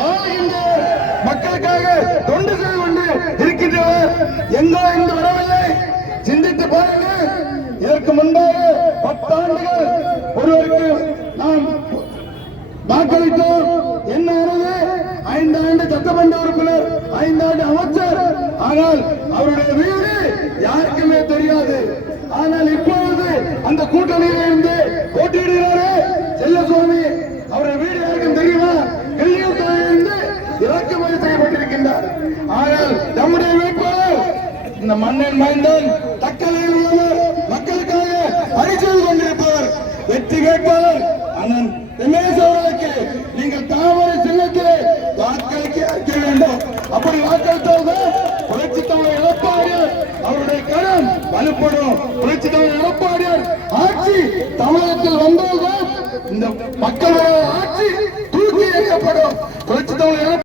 வாழ்கின்றவர், மக்களுக்காக தொண்டு செய்து கொண்டு இருக்கின்றவர். எங்கோ இருந்து வரவில்லை. சிந்தித்து பாருங்கள். இதற்கு முன்பாக 10 ஆண்டுகள் ஒருவருக்கு நாம் வாக்களித்தோம். என்ன ஆனது? 5 ஆண்டு சட்டமன்ற உறுப்பினர், 5 ஆண்டு அமைச்சர். ஆனால் அவருடைய வீடு யாருக்குமே தெரியாது. ஆனால் இப்பொழுது அந்த கூட்டணியில் இருந்து போட்டியிடுகிறாரே செல்லசுவாமி, அவருடைய வீடு யாருக்கும் தெரியுமா? இருந்து இறக்குமதி செய்யப்பட்டிருக்கின்றார். ஆனால் நம்முடைய வேட்பாளர் இந்த மண்ணின் மைந்தன், தக்கலையில் உள்ளவர், மக்களுக்காக பரிசீலனை கொண்டிருப்பவர், வெற்றி வேட்பாளர் அண்ணன் ரமேஷ் அவர்களுக்கு நீங்கள் தாமரை சின்னத்திலே வாக்களிக்க வேண்டும். அப்படி வாக்களித்தால்தான் புரட்சி தலைவர் எடப்பாடியார் அவருடைய கரம் வலுப்படும். புரட்சி தலைவர் எடப்பாடியார் ஆட்சி தமிழகத்தில் வந்தால்தான் இந்த மக்களுடைய ஆட்சி தூக்கி எறியப்படும். புரட்சி தலைவர்